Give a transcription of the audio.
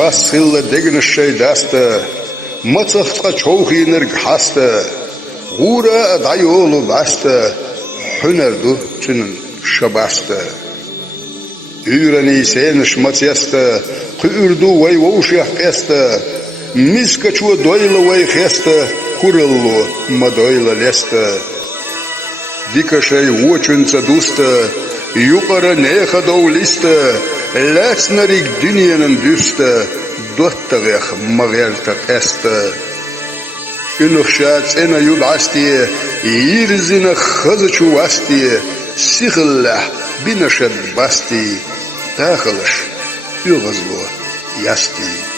Wasilla degna shaydasta, matsaqqa chowhinir ghasta, gura dayolu basta, hunardu chinin shabasta. Ürani senish matsesta, qurdu way woshiq qesta, miska chua doyla way khesta, kurallu madoyla lesta. Dikashay wochunca dusta, yuqara neha dovlista, Lätsnarig dünyanın düste, dottagıx mağelta qesta. Ünüxşat ena yub astiye, yirzina xazıçu astiye, sixillah binaşad basti, taxılış, üğızlu yasti.